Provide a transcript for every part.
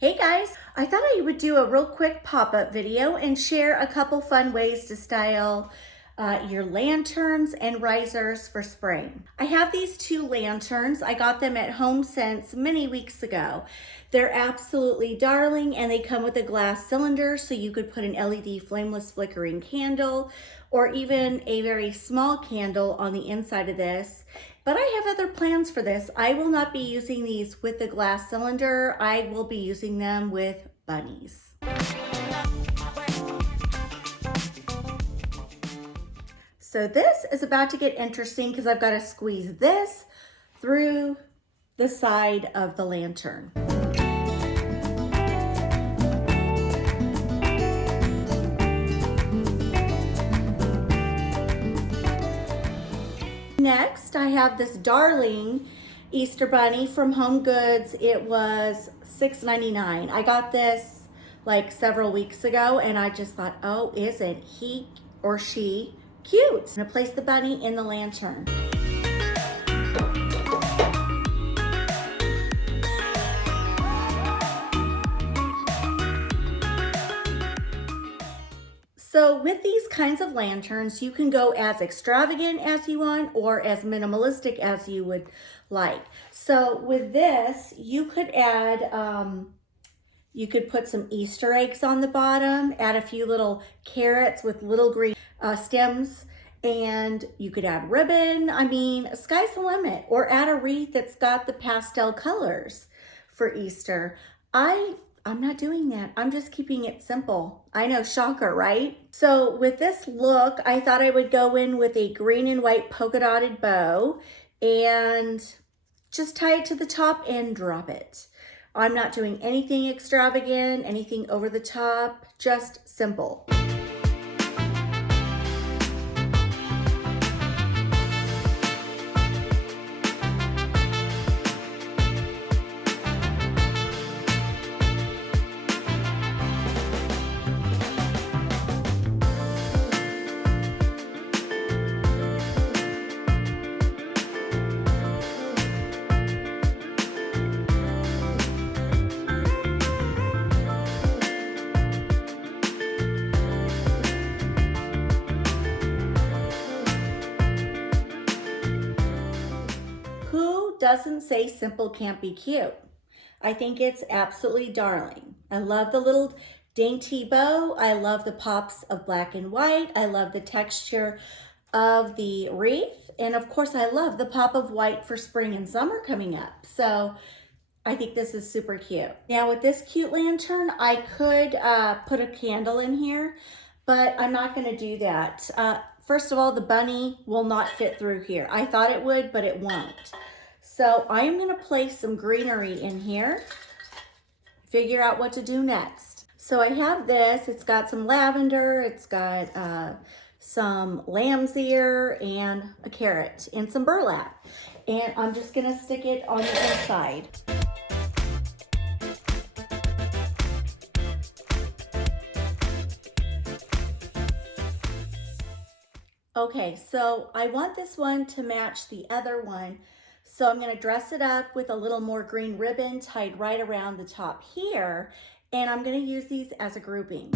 Hey guys, I thought I would do a real quick pop-up video and share a couple fun ways to style your lanterns and risers for spring. I have these two lanterns. I got them at HomeSense many weeks ago. They're absolutely darling and they come with a glass cylinder so you could put an LED flameless flickering candle or even a very small candle on the inside of this. But I have other plans for this. I will not be using these with the glass cylinder. I will be using them with Bunnies. So this is about to get interesting because I've got to squeeze this through the side of the lantern. Next, I have this darling Easter bunny from Home Goods. It was $6.99. I got this like several weeks ago and I just thought, oh, isn't he or she cute? I'm gonna place the bunny in the lantern. So with these kinds of lanterns, you can go as extravagant as you want or as minimalistic as you would like. So with this, you could add, you could put some Easter eggs on the bottom, add a few little carrots with little green stems, and you could add ribbon. I mean, sky's the limit. Or add a wreath that's got the pastel colors for Easter. I'm not doing that. I'm just keeping it simple. I know, shocker, right? So with this look, I thought I would go in with a green and white polka dotted bow and just tie it to the top and drop it. I'm not doing anything extravagant, anything over the top, just simple. Who doesn't say simple can't be cute? I think it's absolutely darling. I love the little dainty bow. I love the pops of black and white. I love the texture of the wreath. And of course, I love the pop of white for spring and summer coming up. So I think this is super cute. Now with this cute lantern, I could put a candle in here, but I'm not gonna do that. First of all, the bunny will not fit through here. I thought it would, but it won't. So I'm gonna place some greenery in here, figure out what to do next. So I have this, it's got some lavender, it's got some lamb's ear and a carrot and some burlap. And I'm just gonna stick it on the inside. Okay, so I want this one to match the other one. So I'm going to dress it up with a little more green ribbon tied right around the top here. And I'm going to use these as a grouping.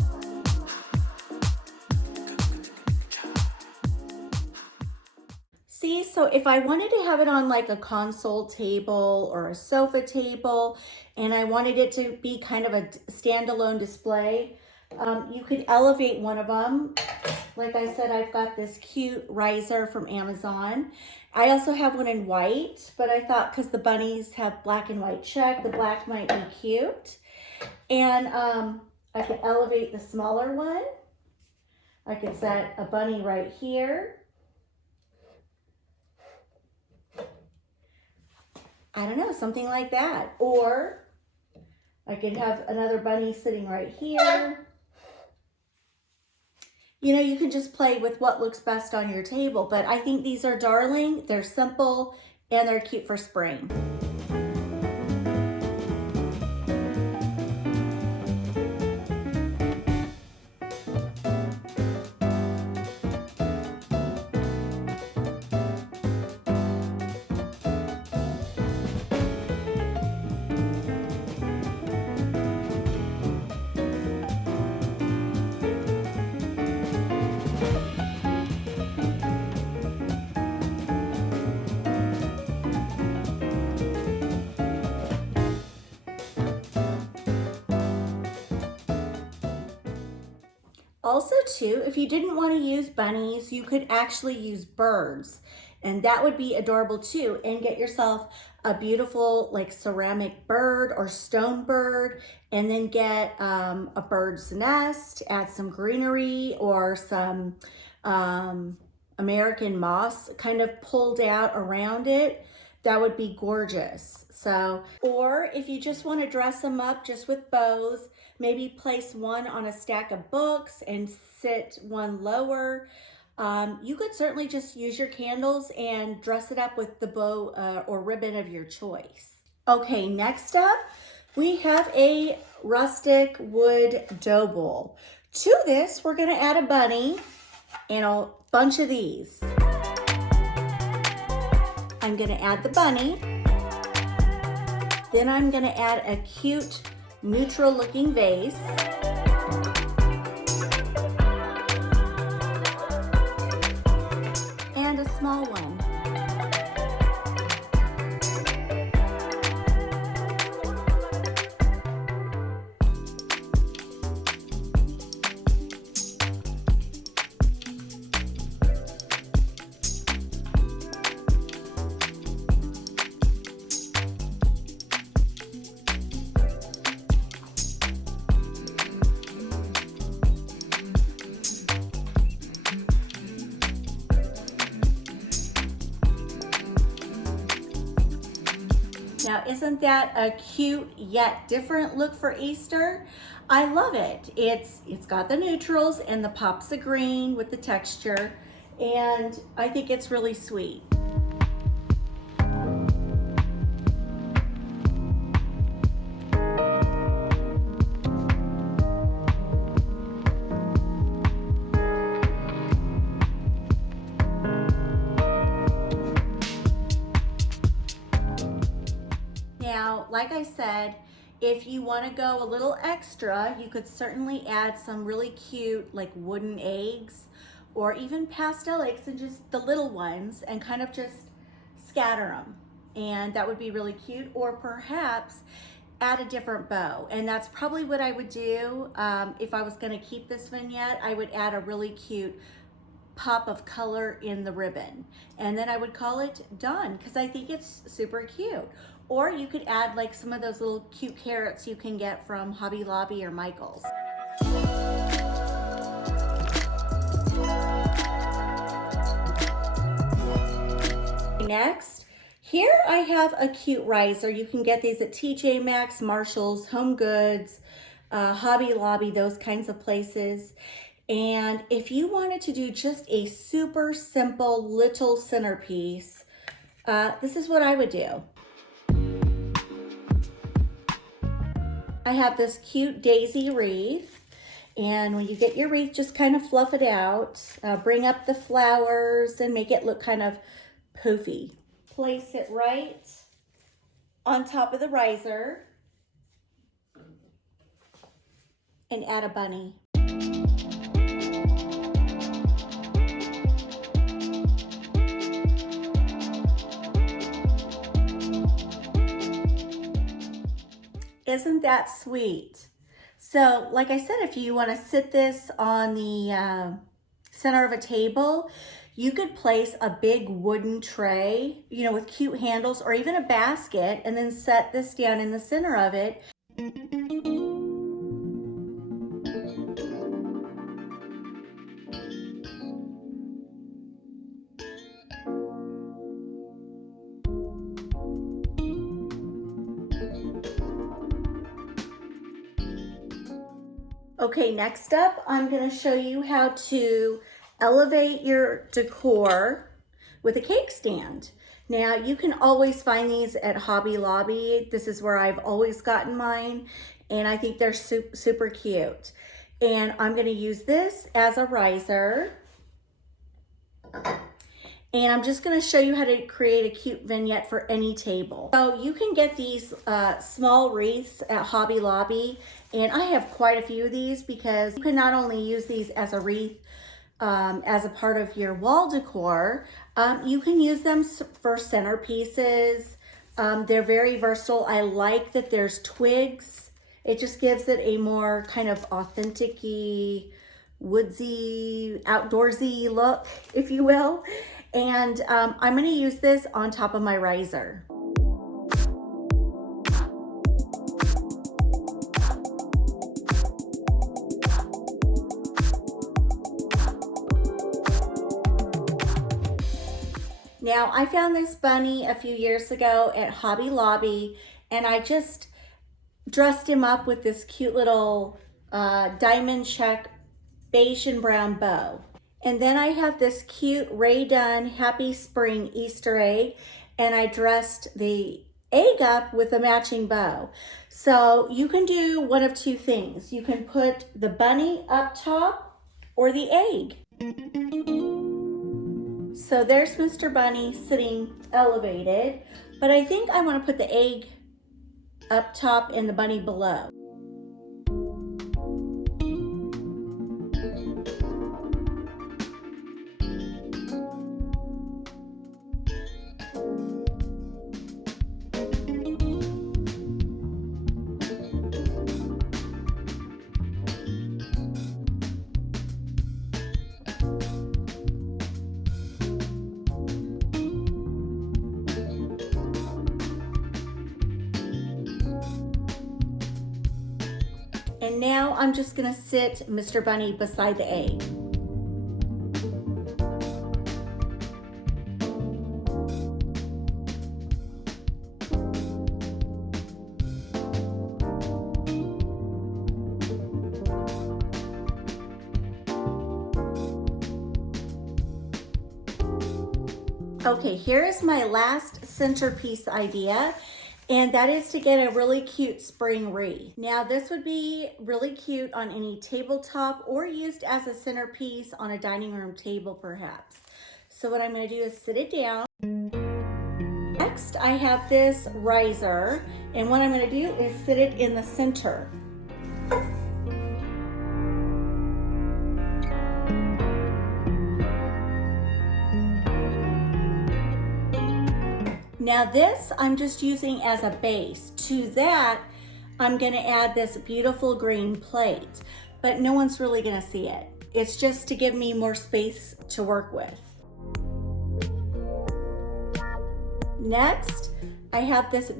See, so if I wanted to have it on like a console table or a sofa table, and I wanted it to be kind of a standalone display, you could elevate one of them. Like I said, I've got this cute riser from Amazon. I also have one in white, but I thought because the bunnies have black and white check, the black might be cute. And I could elevate the smaller one. I could set a bunny right here. I don't know, something like that. Or I could have another bunny sitting right here. You know, you can just play with what looks best on your table, but I think these are darling, they're simple, and they're cute for spring. Also too, if you didn't want to use bunnies, you could actually use birds, and that would be adorable too. And get yourself a beautiful like ceramic bird or stone bird, and then get a bird's nest, add some greenery or some American moss kind of pulled out around it. That would be gorgeous. So, or if you just want to dress them up just with bows, maybe place one on a stack of books and sit one lower. You could certainly just use your candles and dress it up with the bow or ribbon of your choice. Okay, next up, we have a rustic wood dough bowl. To this, we're gonna add a bunny and a bunch of these. I'm gonna add the bunny. Then I'm gonna add a cute neutral looking vase. And a small one. Now, isn't that a cute yet different look for Easter? I love it. It's got the neutrals and the pops of green with the texture, and I think it's really sweet. Now, like I said, if you want to go a little extra, you could certainly add some really cute like wooden eggs or even pastel eggs, and just the little ones, and kind of just scatter them. And that would be really cute. Or perhaps add a different bow. And that's probably what I would do if I was going to keep this vignette. I would add a really cute pop of color in the ribbon, and then I would call it done, because I think it's super cute. Or you could add like some of those little cute carrots you can get from Hobby Lobby or Michael's. Next, here I have a cute riser. You can get these at TJ Maxx, Marshall's, Home Goods, Hobby Lobby, those kinds of places. And if you wanted to do just a super simple little centerpiece, this is what I would do. I have this cute daisy wreath, and when you get your wreath, just kind of fluff it out, bring up the flowers and make it look kind of poofy. Place it right on top of the riser and add a bunny. Isn't that sweet? So, like I said, if you want to sit this on the center of a table, you could place a big wooden tray, you know, with cute handles, or even a basket, and then set this down in the center of it. Okay, next up, I'm going to show you how to elevate your decor with a cake stand. Now, you can always find these at Hobby Lobby. This is where I've always gotten mine, and I think they're super cute. And I'm going to use this as a riser. And I'm just going to show you how to create a cute vignette for any table. So you can get these small wreaths at Hobby Lobby, and I have quite a few of these, because you can not only use these as a wreath as a part of your wall decor, you can use them for centerpieces. They're very versatile. I like that there's twigs. It just gives it a more kind of authentic-y woodsy, outdoorsy look, if you will. And I'm gonna use this on top of my riser. Now, I found this bunny a few years ago at Hobby Lobby, and I just dressed him up with this cute little diamond check beige and brown bow. And then I have this cute Ray Dunn Happy Spring Easter egg, and I dressed the egg up with a matching bow. So you can do one of two things. You can put the bunny up top or the egg. So there's Mr. Bunny sitting elevated, but I think I want to put the egg up top and the bunny below. And now I'm just gonna sit Mr. Bunny beside the egg. Okay, here is my last centerpiece idea, and that is to get a really cute spring wreath. Now this would be really cute on any tabletop or used as a centerpiece on a dining room table perhaps. So what I'm going to do is sit it down. Next I have this riser, and what I'm going to do is sit it in the center. Now this I'm just using as a base. To that, I'm gonna add this beautiful green plate, but no one's really gonna see it. It's just to give me more space to work with. Next, I have this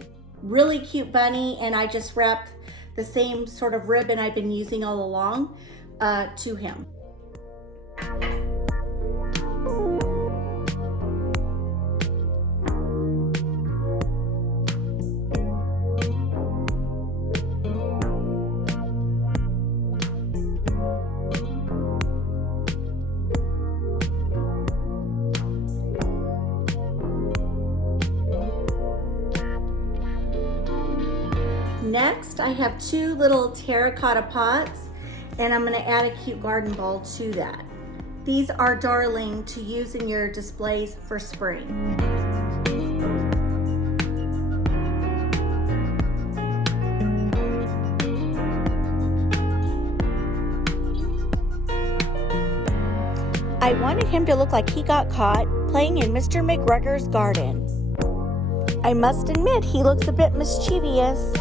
really cute bunny, and I just wrapped the same sort of ribbon I've been using all along to him. Next, I have two little terracotta pots, and I'm going to add a cute garden ball to that. These are darling to use in your displays for spring. I wanted him to look like he got caught playing in Mr. McGregor's garden. I must admit, he looks a bit mischievous.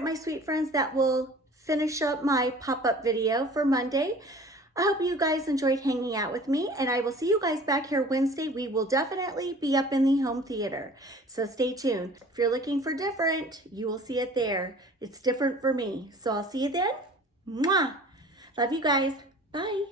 My sweet friends, that will finish up my pop-up video for Monday. I hope you guys enjoyed hanging out with me, and I will see you guys back here Wednesday. We will definitely be up in the home theater, so stay tuned. If you're looking for different, you will see it there. It's different for me, so I'll see you then. Mwah! Love you guys. Bye.